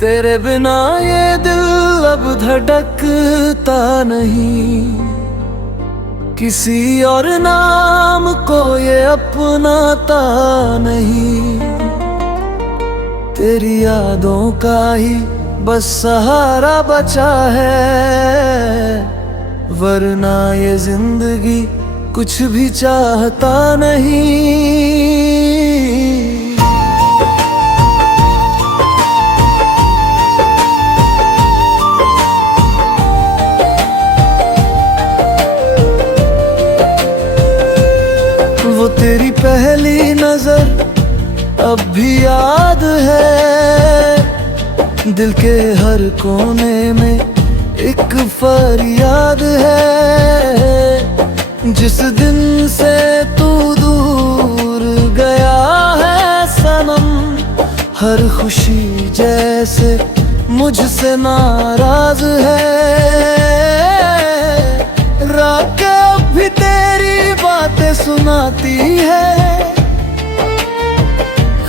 तेरे बिना ये दिल अब धड़कता नहीं, किसी और नाम को ये अपनाता नहीं। तेरी यादों का ही बस सहारा बचा है, वरना ये जिंदगी कुछ भी चाहता नहीं। वो तेरी पहली नजर अब भी याद है, दिल के हर कोने में एक फरियाद है। जिस दिन से तू दूर गया है सनम, हर खुशी जैसे मुझसे नाराज है। रात अब भी तेरी बातें सुनाती है,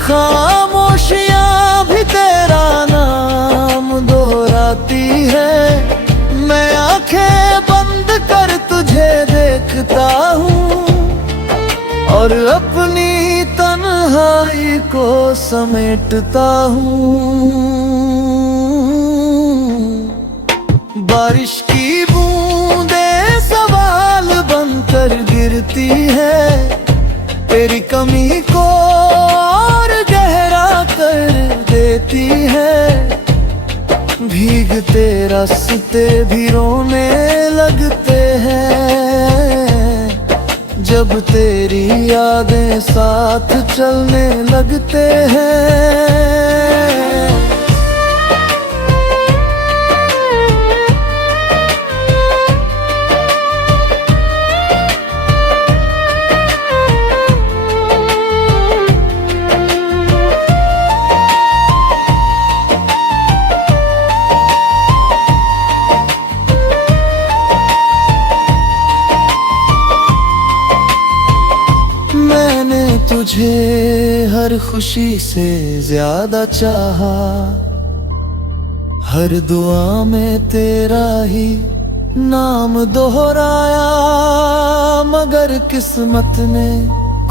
खामोशियां भी तेरा नाम दोहराती है। मैं आंखें बंद कर तुझे देखता हूँ और अपनी तन्हाई को समेटता हूँ। बारिश की बूंदें सवाल बनकर गिरती है, तेरी कमी को और गहरा कर देती है। भीगते रास्ते भी रोने लगते हैं, जब तेरी यादें साथ चलने लगते हैं। तुझे हर खुशी से ज्यादा चाहा, हर दुआ में तेरा ही नाम दोहराया, मगर किस्मत ने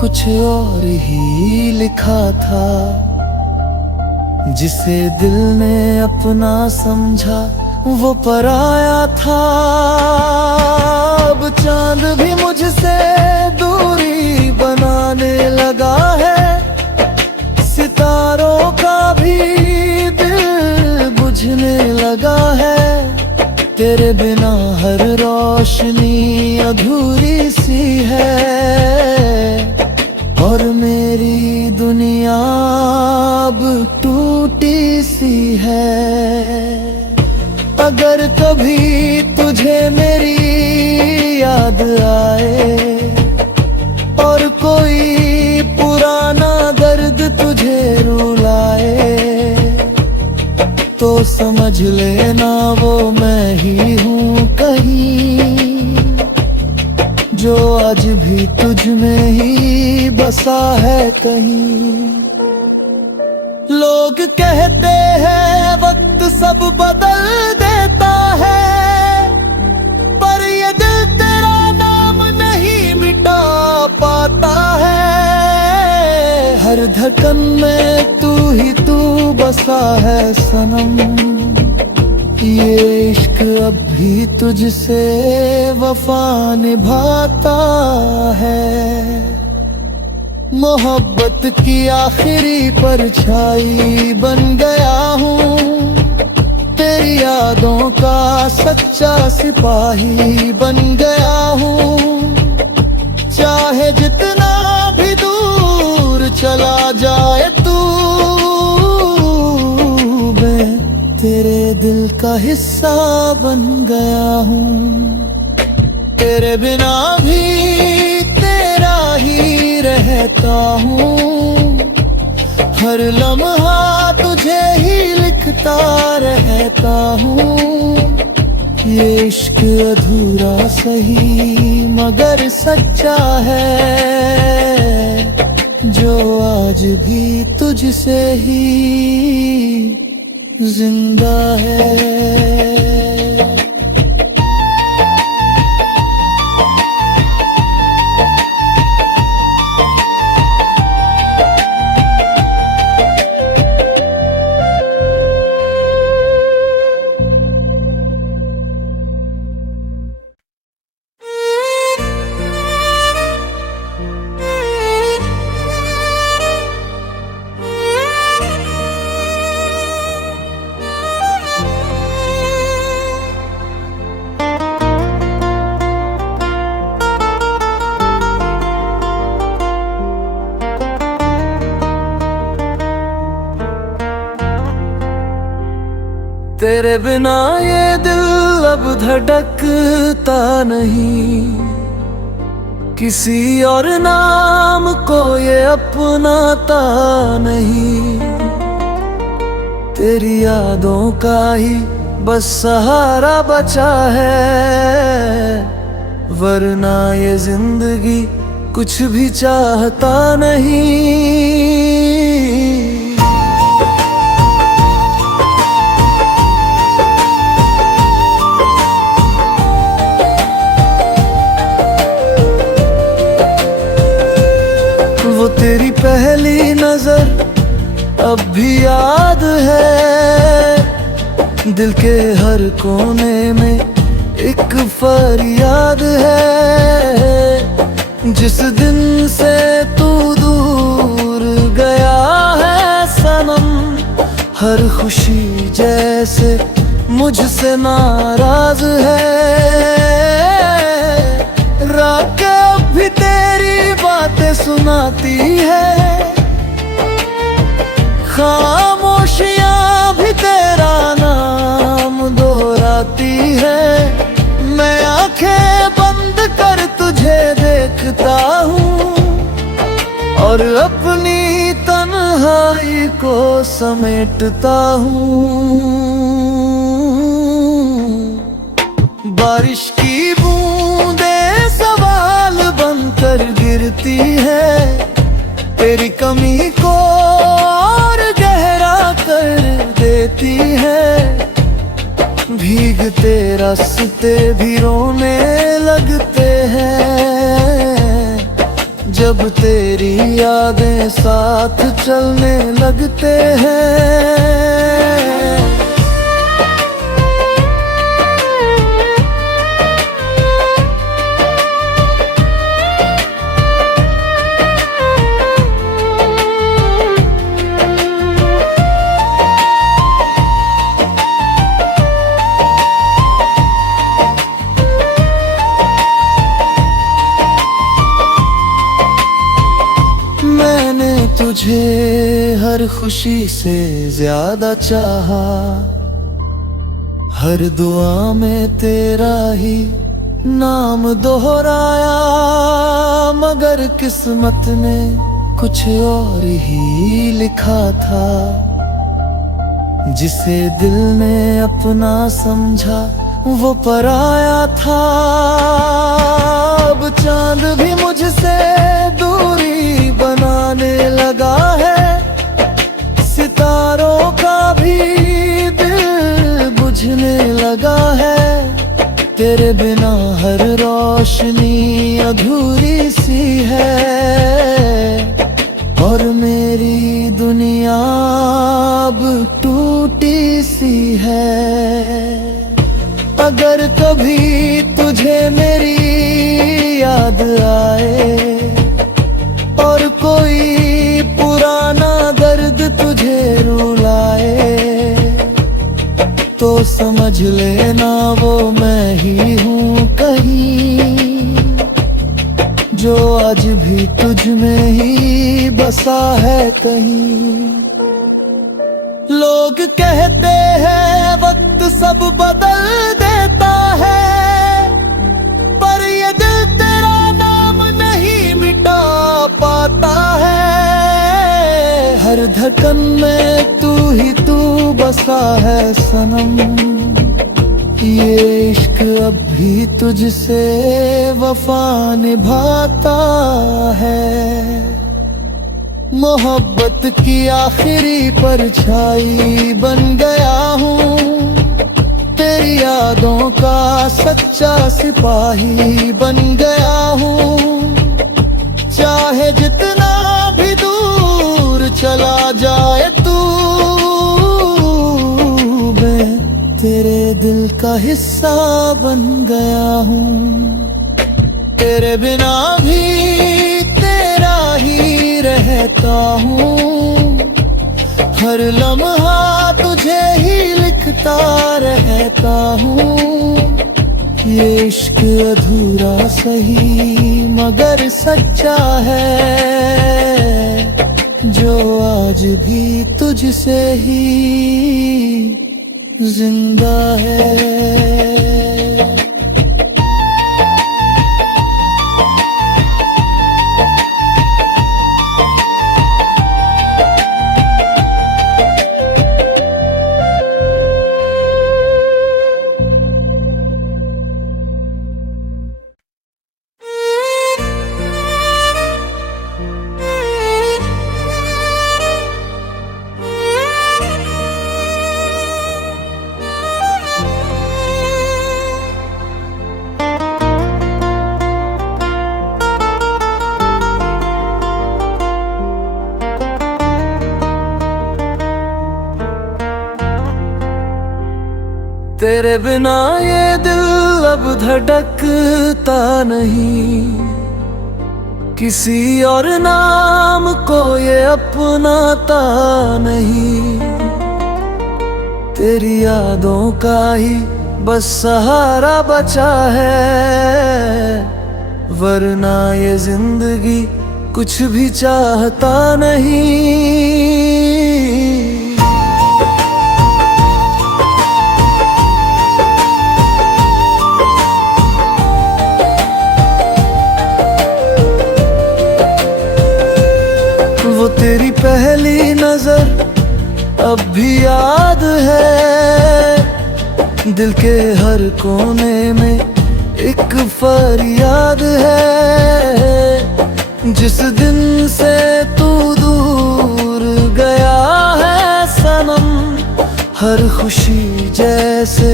कुछ और ही लिखा था। जिसे दिल ने अपना समझा वो पराया था। अब चांद भी मुझसे दूरी बनाने लगा है, सितारों का भी दिल बुझने लगा है। तेरे बिना हर रोशनी अधूरी सी है, और मेरी दुनिया अब टूटी सी है। अगर कभी तुझे मेरी याद आए और कोई पुराना दर्द तुझे रुलाए, तो समझ लेना वो मैं ही हूँ कहीं, जो आज भी तुझ में ही बसा है कहीं। लोग कहते हैं वक्त सब बदल देता है, पर ये दिल तेरा नाम नहीं मिटा पाता है। हर धड़कन में तू ही तू बसा है सनम, ये इश्क अब भी तुझसे वफा निभाता है। मोहब्बत की आखिरी परछाई बन गया हूँ, तेरी यादों का सच्चा सिपाही बन गया हूँ। चाहे जितना भी दूर चला जाए तू, मैं तेरे दिल का हिस्सा बन गया हूँ। तेरे बिना भी तेरा ही रहता हूँ, हर लम्हा तुझे ही लिखता रहता हूँ। ये इश्क अधूरा सही मगर सच्चा है, जो आज भी तुझसे ही जिंदा है। तेरे बिना ये दिल अब धड़कता नहीं, किसी और नाम को ये अपनाता नहीं। तेरी यादों का ही बस सहारा बचा है, वरना ये जिंदगी कुछ भी चाहता नहीं। तेरी पहली नजर अब भी याद है, दिल के हर कोने में एक फरियाद है। जिस दिन से तू दूर गया है सनम, हर खुशी जैसे मुझसे नाराज है। रात अब भी तेरी बातें सुनाती है, खामोशियां भी तेरा नाम दोहराती है। मैं आंखें बंद कर तुझे देखता हूँ और अपनी तन्हाई को समेटता हूँ। बारिश की बूंदें सवाल बनकर गिरती है, तेरी कमी को और गहरा कर देती है। भीगते रास्ते भी रोने लगते हैं, जब तेरी यादें साथ चलने लगते हैं। तुझे हर खुशी से ज्यादा चाहा, हर दुआ में तेरा ही नाम दोहराया, मगर किस्मत ने कुछ और ही लिखा था। जिसे दिल ने अपना समझा वो पराया था। अब चांद भी मुझसे दूरी बनाने लगा है, सितारों का भी दिल बुझने लगा है। तेरे बिना हर रोशनी अधूरी सी है, और मेरी दुनिया अब टूटी सी है। अगर कभी तुझे मेरी याद आए और कोई पुराना दर्द तुझे रुलाए, तो समझ लेना वो मैं ही हूँ कहीं, जो आज भी तुझ में ही बसा है कहीं। लोग कहते हैं वक्त सब बदल देता है, पर ये दिल तेरा नाम नहीं मिटा पाता है। हर धड़कन में तू ही तू बसा है सनम, ये इश्क अब भी तुझसे वफा निभाता है। मोहब्बत की आखिरी परछाई बन गया हूँ, तेरी यादों का सच्चा सिपाही बन गया हूँ। चाहे जितना भी दूर चला जाए तू, मैं तेरे दिल का हिस्सा बन गया हूँ। तेरे बिना भी तेरा ही रहता हूँ, हर लम्हा तुझे ही लिखता रहता हूँ। ये इश्क अधूरा सही मगर सच्चा है, जो आज भी तुझसे ही जिंदा है। तेरे बिना ये दिल अब धड़कता नहीं, किसी और नाम को ये अपनाता नहीं। तेरी यादों का ही बस सहारा बचा है, वरना ये जिंदगी कुछ भी चाहता नहीं। तेरी पहली नजर अब भी याद है, दिल के हर कोने में एक फरियाद है। जिस दिन से तू दूर गया है सनम, हर खुशी जैसे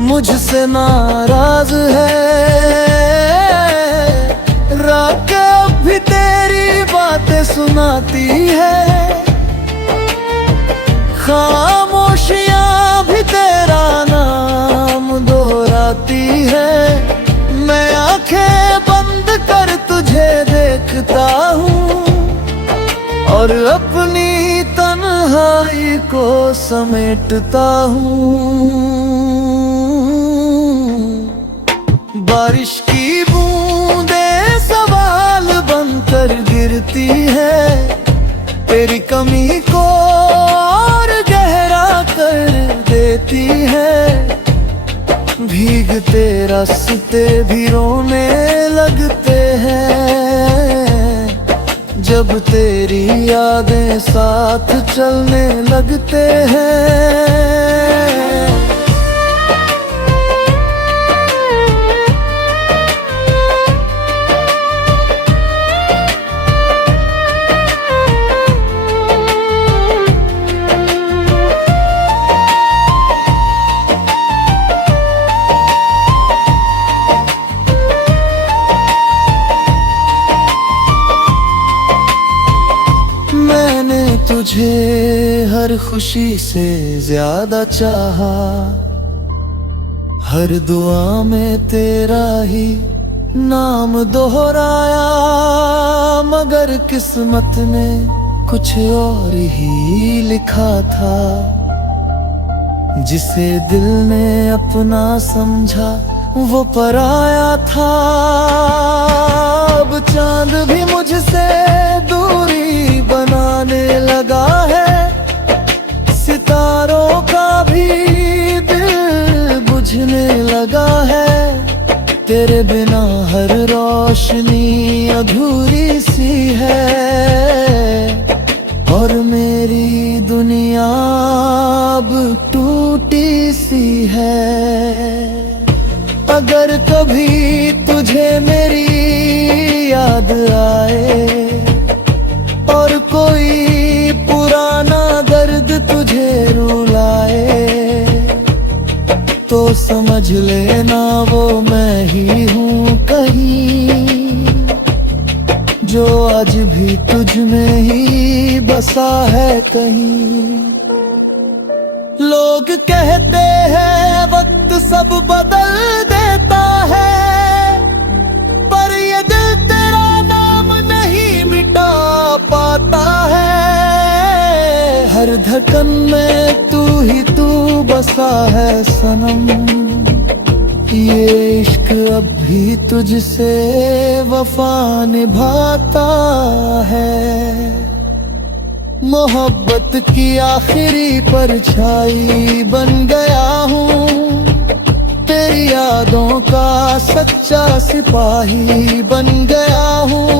मुझसे नाराज है। रात अब भी तेरी बातें सुनाती है, खामोशियां भी तेरा नाम दोहराती है। मैं आंखें बंद कर तुझे देखता हूँ, और अपनी तन्हाई को समेटता हूँ। बारिश की बूंदें सवाल बनकर गिरती है, तेरी कमी को और गहरा कर देती है। भीगते रास्ते भी रोने लगते हैं, जब तेरी यादें साथ चलने लगते हैं। तुझे हर खुशी से ज्यादा चाहा, हर दुआ में तेरा ही नाम दोहराया, मगर किस्मत ने कुछ और ही लिखा था। जिसे दिल ने अपना समझा वो पराया था। अब चांद भी मुझसे दूरी बनाने लगा है, सितारों का भी दिल बुझने लगा है। तेरे बिना हर रोशनी अधूरी सी है, और मेरी दुनिया अब टूटी सी है। अगर कभी तुझे मेरी याद आए और कोई पुराना दर्द तुझे रुलाए तो समझ लेना वो मैं ही हूँ कहीं, जो आज भी तुझ में ही बसा है कहीं। लोग कहते हैं वक्त सब बदल देता है, पर ये दिल तेरा नाम नहीं मिटा पाता है। हर धड़कन में तू ही तू बसा है सनम, ये इश्क अब भी तुझसे वफा निभाता है। मोहब्बत की आखिरी परछाई बन गया हूँ, तेरी यादों का सच्चा सिपाही बन गया हूँ।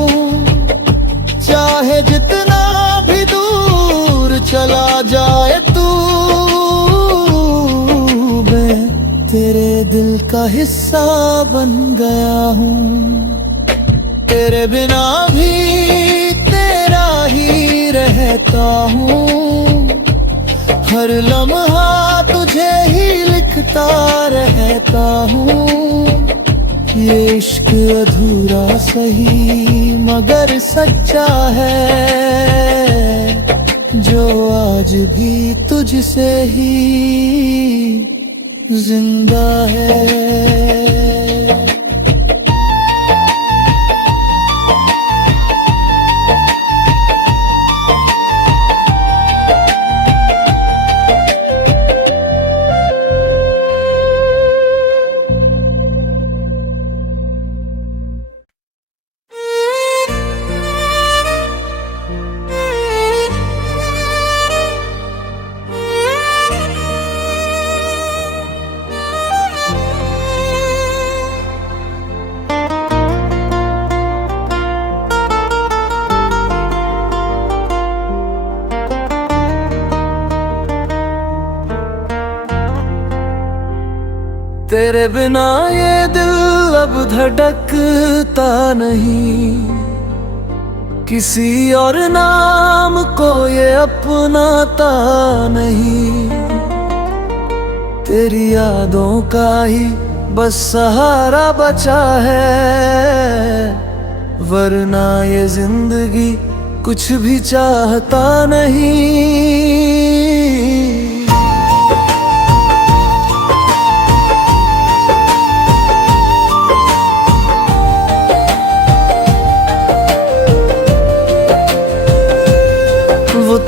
चाहे जितना भी दूर चला जाए तू, मैं तेरे दिल का हिस्सा बन गया हूँ। तेरे बिना भी तेरा ही रहता हूँ, हर लम्हा तुझे ही लिखता रहता हूँ। ये इश्क अधूरा सही मगर सच्चा है, जो आज भी तुझसे ही जिंदा है। तेरे बिना ये दिल अब धड़कता नहीं, किसी और नाम को ये अपनाता नहीं। तेरी यादों का ही बस सहारा बचा है, वरना ये जिंदगी कुछ भी चाहता नहीं।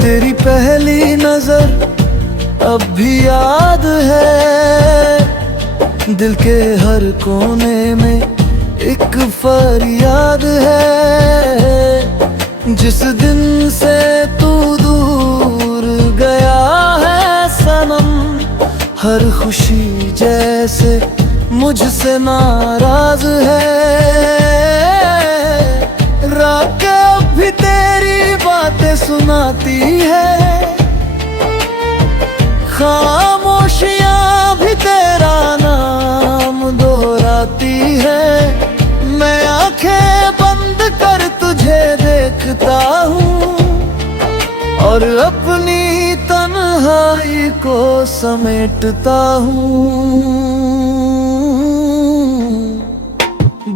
तेरी पहली नजर अब भी याद है, दिल के हर कोने में एक फरियाद है। जिस दिन से तू दूर गया है सनम, हर खुशी जैसे मुझसे नाराज है। रात अब भी तेरी बातें सुनाती है, खामोशियां भी तेरा नाम दोहराती है। मैं आंखें बंद कर तुझे देखता हूँ और अपनी तन्हाई को समेटता हूँ।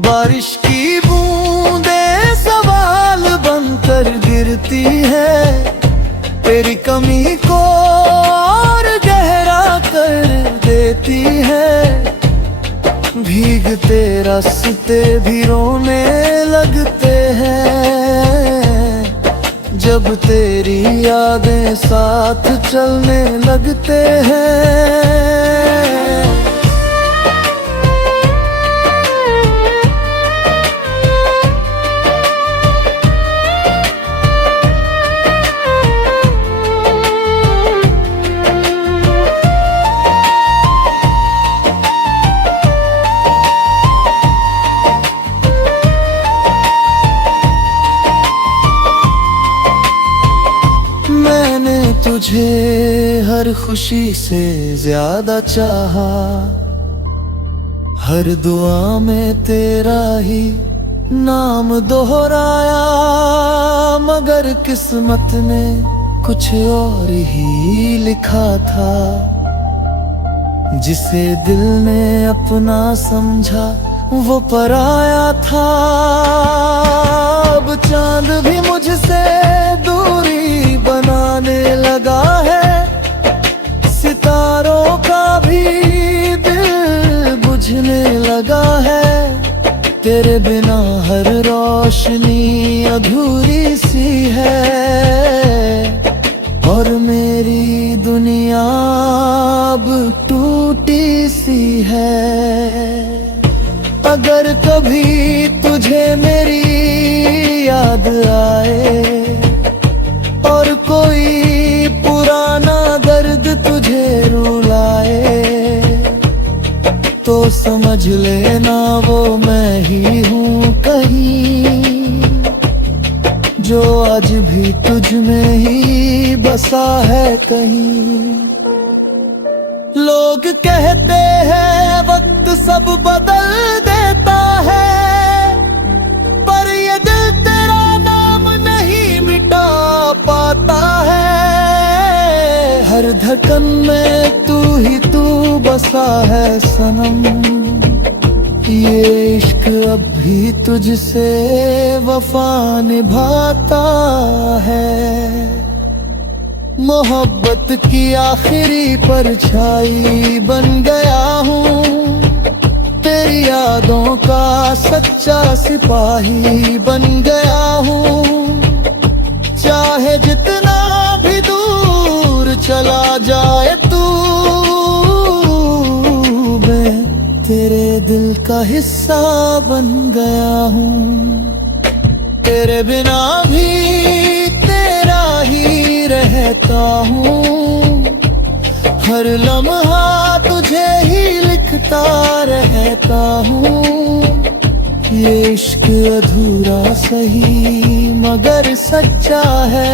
बारिश की बूंदें सवाल बनकर गिरती है, तेरी कमी को और गहरा कर देती है। भीगते रास्ते भी रोने लगते हैं, जब तेरी यादें साथ चलने लगते हैं। तुझे हर खुशी से ज्यादा चाहा, हर दुआ में तेरा ही नाम दोहराया मगर किस्मत ने कुछ और ही लिखा था। जिसे दिल ने अपना समझा वो पराया था। अब चांद भी मुझसे दूरी बनाने लगा है, सितारों का भी दिल बुझने लगा है। तेरे बिना हर रोशनी अधूरी सी है और मेरी दुनिया अब टूटी सी है। अगर कभी तुझे मेरी याद आए और कोई पुराना दर्द तुझे रुलाए, तो समझ लेना वो मैं ही हूँ कहीं, जो आज भी तुझ में ही बसा है कहीं। लोग कहते हैं वक्त सब बदल देता है, पर ये दिल तेरा नाम नहीं मिटा पाता है। हर धड़कन में तू ही तू बसा है सनम, ये इश्क अब भी तुझसे वफा निभाता है। मोहब्बत की आखिरी परछाई बन गया हूँ, तेरी यादों का सच्चा सिपाही बन गया हूँ। चाहे जितना भी दूर चला जाए तू, मैं तेरे दिल का हिस्सा बन गया हूँ। तेरे बिना भी तेरा ही रहता हूँ, हर लम्हा तुझे ही लिखता रहता हूँ। ये इश्क अधूरा सही मगर सच्चा है,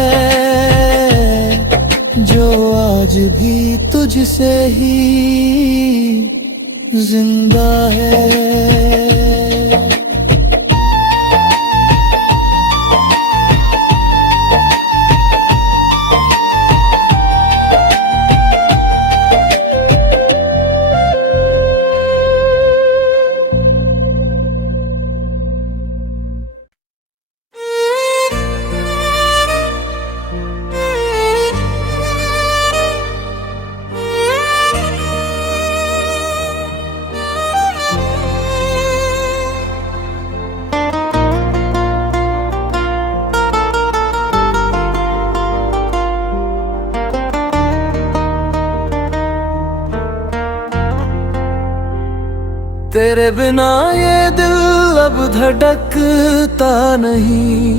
जो आज भी तुझसे ही जिंदा है। तेरे बिना ये दिल अब धड़कता नहीं,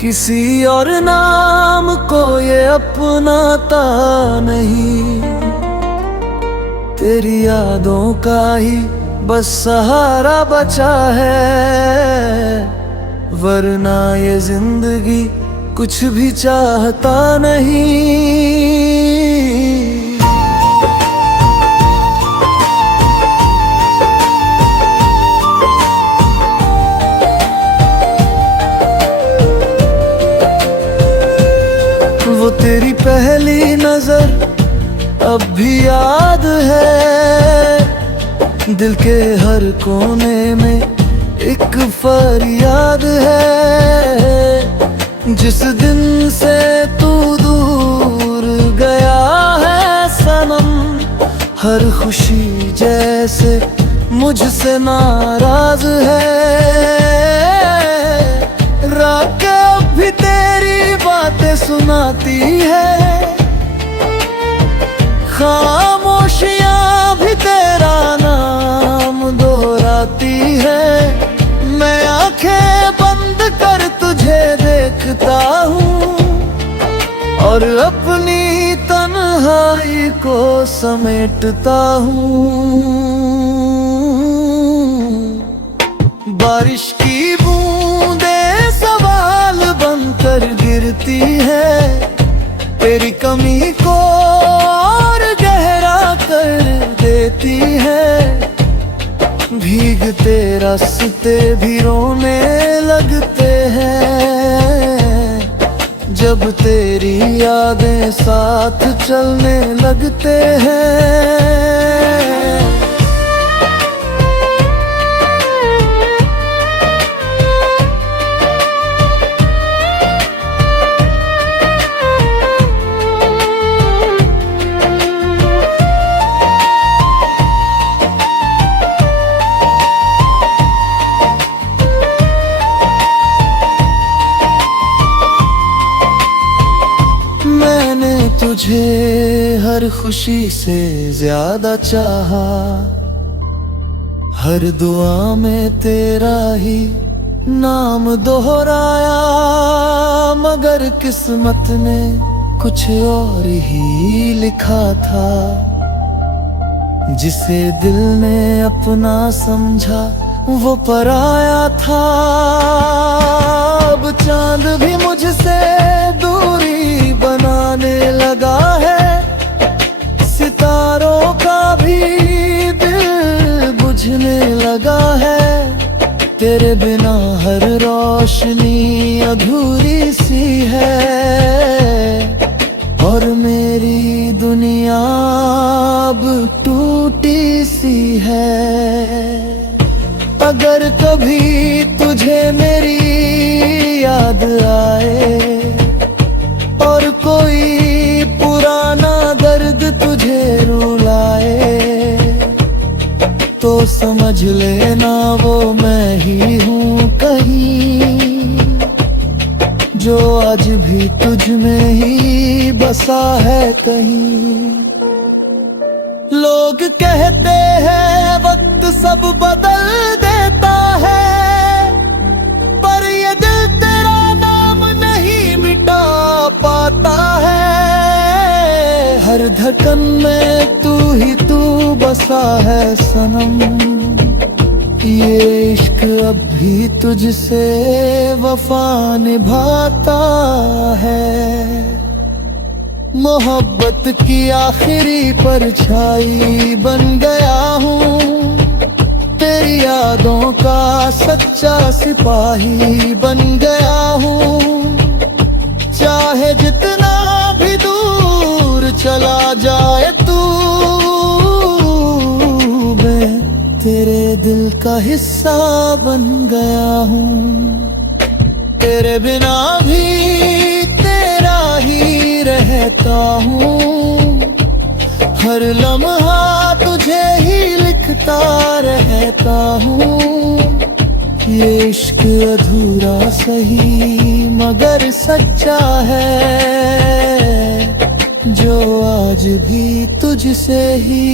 किसी और नाम को ये अपनाता नहीं। तेरी यादों का ही बस सहारा बचा है, वरना ये जिंदगी कुछ भी चाहता नहीं। तेरी पहली नजर अब भी याद है, दिल के हर कोने में एक फरियाद है। जिस दिन से तू दूर गया है सनम, हर खुशी जैसे मुझसे नाराज है। रात अब भी तेरी बातें सुनाती है, खामोशियां भी तेरा नाम दोहराती है। मैं आंखें बंद कर तुझे देखता हूँ और अपनी तन्हाई को समेटता हूँ। बारिश की बूंदें सवाल बनकर गिरती है, तेरी कमी को और गहरा कर देती है। भीगते रास्ते भी रोने लगते हैं, जब तेरी यादें साथ चलने लगते हैं। तुझे हर खुशी से ज्यादा चाहा, हर दुआ में तेरा ही नाम दोहराया, मगर किस्मत ने कुछ और ही लिखा था। जिसे दिल ने अपना समझा वो पराया था। अब चांद भी मुझसे दूरी बनाने लगा है, सितारों का भी दिल बुझने लगा है। तेरे बिना हर रोशनी अधूरी सी है, और मेरी दुनिया अब टूटी सी है। अगर कभी तुझे मेरी याद आए और कोई पुराना दर्द तुझे रुलाए, तो समझ लेना वो मैं ही हूँ कहीं, जो आज भी तुझ में ही बसा है कहीं। लोग कहते हैं वक्त सब बदल देता है, पर ये दिल तेरा नाम नहीं मिटा पाता है। हर धड़कन में तू ही तू बसा है सनम, ये इश्क अब भी तुझसे वफा निभाता है। मोहब्बत की आखिरी परछाई बन गया हूँ, तेरी यादों का सच्चा सिपाही बन गया हूँ। चाहे जितना भी दूर चला जाए तू, मैं तेरे दिल का हिस्सा बन गया हूँ। तेरे बिना भी तेरा ही रहता हूँ, हर लम्हा तुझे ही लिखता रहता हूँ। ये इश्क अधूरा सही मगर सच्चा है, जो आज भी तुझसे ही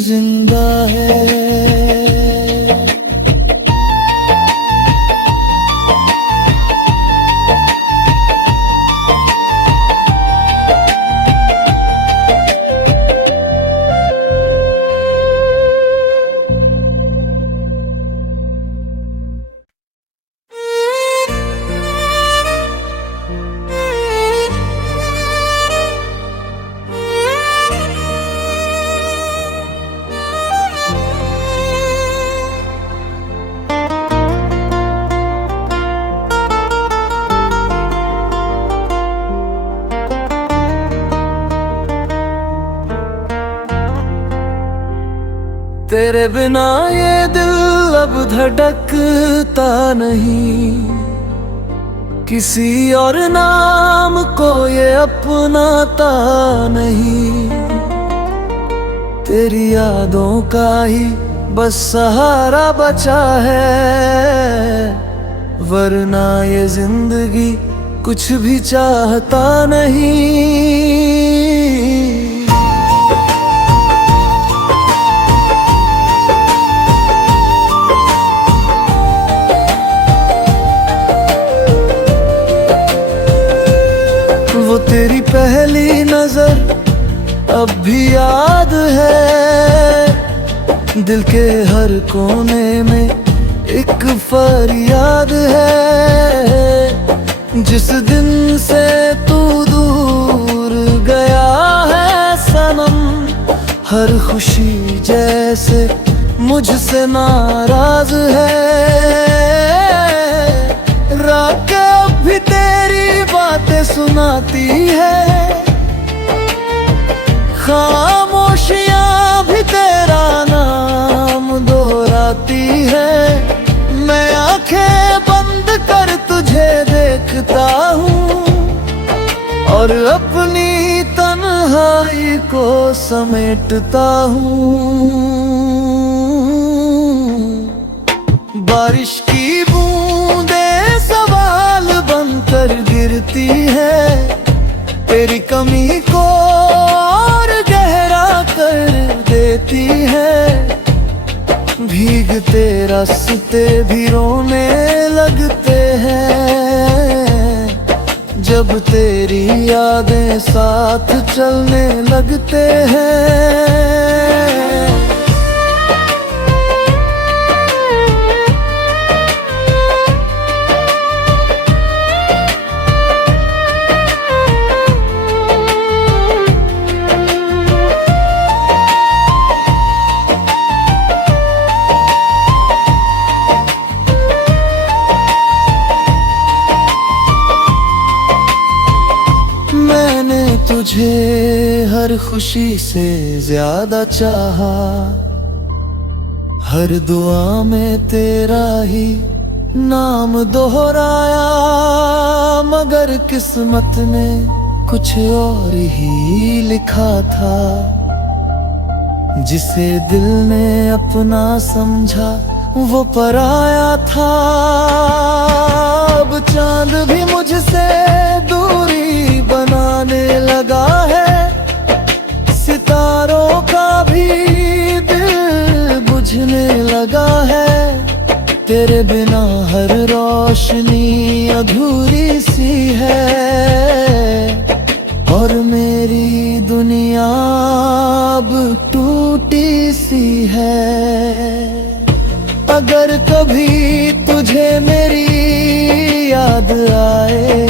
जिंदा है। तेरे बिना ये दिल अब धड़कता नहीं, किसी और नाम को ये अपनाता नहीं। तेरी यादों का ही बस सहारा बचा है, वरना ये जिंदगी कुछ भी चाहता नहीं। तेरी पहली नजर अब भी याद है, दिल के हर कोने में एक फरियाद है। जिस दिन से तू दूर गया है सनम, हर खुशी जैसे मुझसे नाराज है। रात अब भी तेरी बातें सुनाती है, खामोशियां भी तेरा नाम दोहराती है। मैं आंखें बंद कर तुझे देखता हूँ और अपनी तन्हाई को समेटता हूँ। बारिश की बूंदें सवाल बनकर गिरती है, तेरी कमी को और गहरा कर देती है। भीगते रास्ते भी रोने लगते हैं, जब तेरी यादें साथ चलने लगते हैं। तुझे हर खुशी से ज्यादा चाहा, हर दुआ में तेरा ही नाम दोहराया, मगर किस्मत ने कुछ और ही लिखा था। जिसे दिल ने अपना समझा वो पराया था। अब चांद भी मुझसे दूरी बनाने लगा है, सितारों का भी दिल बुझने लगा है। तेरे बिना हर रोशनी अधूरी सी है और मेरी दुनिया अब टूटी सी है। अगर कभी तुझे मेरी याद आए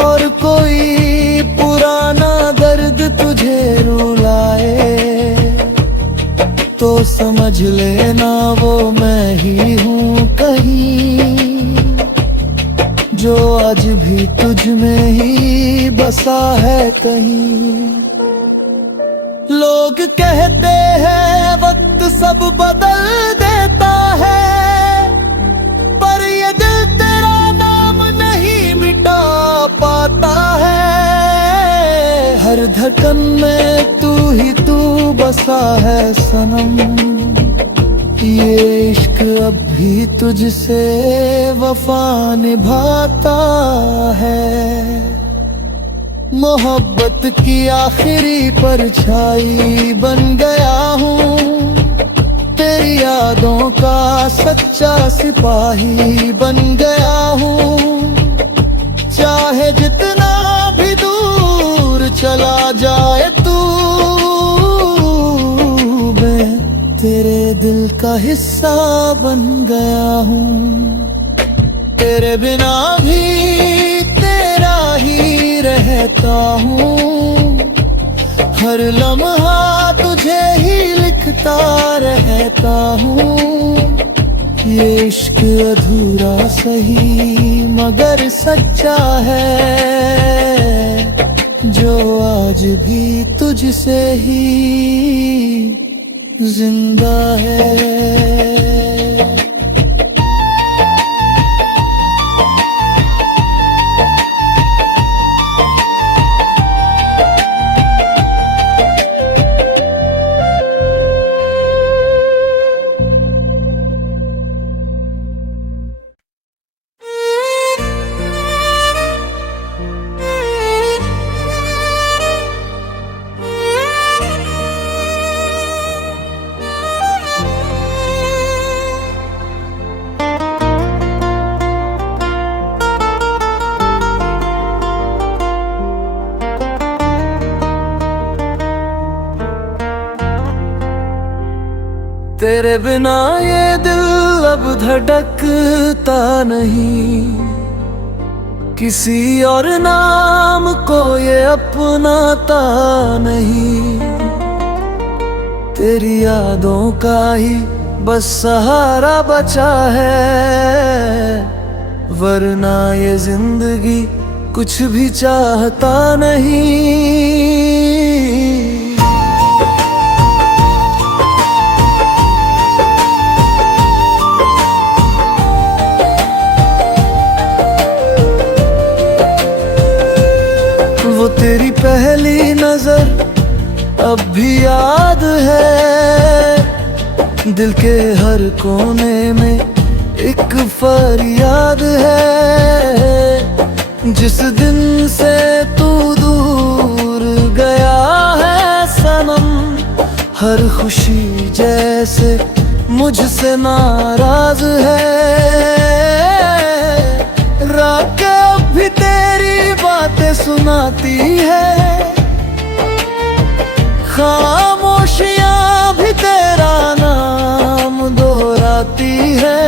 और कोई पुराना दर्द तुझे रुलाए, तो समझ लेना वो मैं ही हूँ कहीं, जो आज भी तुझ में ही बसा है कहीं। लोग कहते हैं वक्त सब बदल देता है, पर ये दिल तेरा नाम नहीं मिटा पाता है। हर धड़कन में तू ही तू बसा है सनम, ये इश्क अब भी तुझसे वफा निभाता है। मोहब्बत की आखिरी परछाई बन गया हूँ, तेरी यादों का सच्चा सिपाही बन गया हूँ। चाहे जितना भी दूर चला जाए तू, मैं तेरे दिल का हिस्सा बन गया हूँ। तेरे बिना भी तेरा ही रहता हूँ, हर लम्हा तुझे ही लिखता रहता हूँ। ये इश्क अधूरा सही मगर सच्चा है, जो आज भी तुझसे ही जिंदा है। तेरे बिना ये दिल अब धड़कता नहीं, किसी और नाम को ये अपनाता नहीं। तेरी यादों का ही बस सहारा बचा है, वरना ये जिंदगी कुछ भी चाहता नहीं। वो तेरी पहली नजर अब भी याद है, दिल के हर कोने में एक फरियाद है। जिस दिन से तू दूर गया है सनम, हर खुशी जैसे मुझसे नाराज है। रात अब भी तेरी बातें सुनाती है, खामोशियां भी तेरा नाम दोहराती है।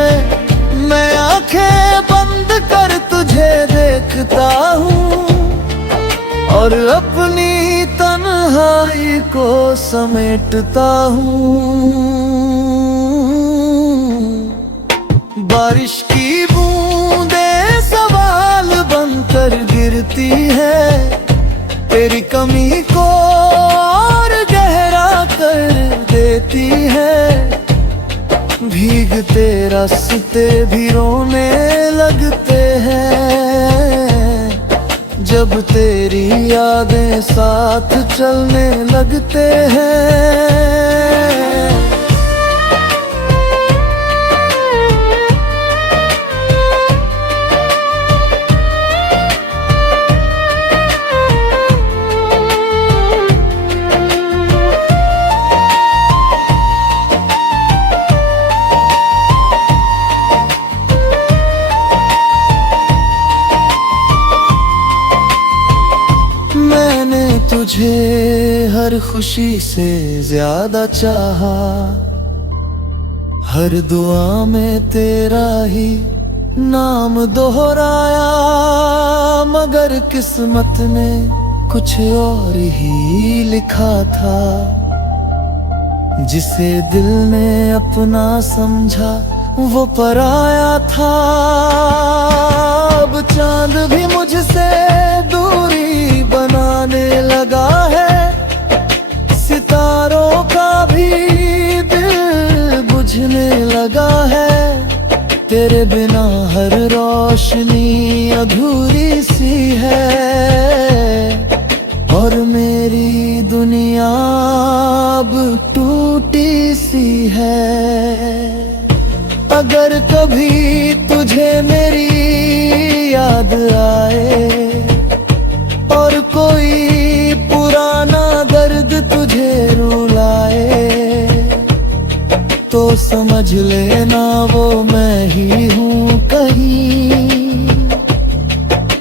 मैं आंखें बंद कर तुझे देखता हूँ और अपनी तन्हाई को समेटता हूँ। बारिश की बूंदें सवाल बनकर गिरती है, तेरी कमी को और गहरा कर देती है। भीगते रास्ते भी रोने लगते हैं, जब तेरी यादें साथ चलने लगते हैं। मैंने तुझे हर खुशी से ज्यादा चाहा, हर दुआ में तेरा ही नाम दोहराया, मगर किस्मत ने कुछ और ही लिखा था। जिसे दिल ने अपना समझा वो पराया था। अब चांद भी मुझसे दूरी बनाने लगा है, सितारों का भी दिल बुझने लगा है। तेरे बिना हर रोशनी अधूरी सी है, और मेरी दुनिया अब टूटी सी है। अगर कभी तुझे मेरी याद आए और कोई पुराना दर्द तुझे रुलाए, तो समझ लेना वो मैं ही हूँ कहीं,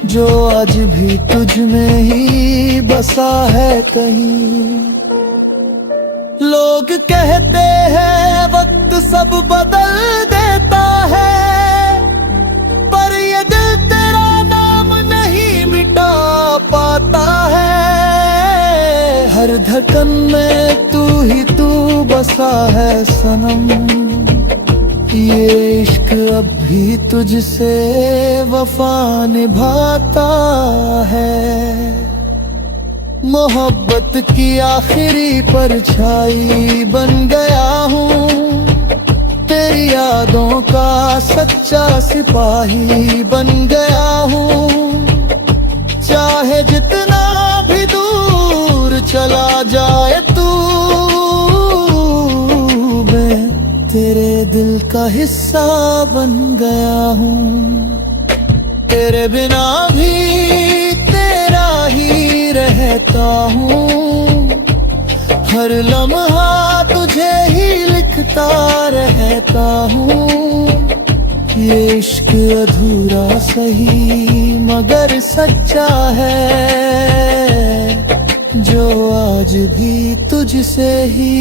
जो आज भी तुझ में ही बसा है कहीं। लोग कहते हैं वक्त सब बदल देता है, पर ये दिल तेरा नाम नहीं मिटा पाता है। हर धड़कन में तू ही तू बसा है सनम, ये इश्क अब भी तुझसे वफा निभाता है। मोहब्बत की आखिरी परछाई बन गया हूँ, तेरी यादों का सच्चा सिपाही बन गया हूँ। चाहे जितना भी दूर चला जाए तू, मैं तेरे दिल का हिस्सा बन गया हूँ। तेरे बिना भी तेरा ही रहता हूँ, हर लम्हा तुझे ही लिखता रहता हूँ। ये इश्क अधूरा सही मगर सच्चा है, जो आज भी तुझसे ही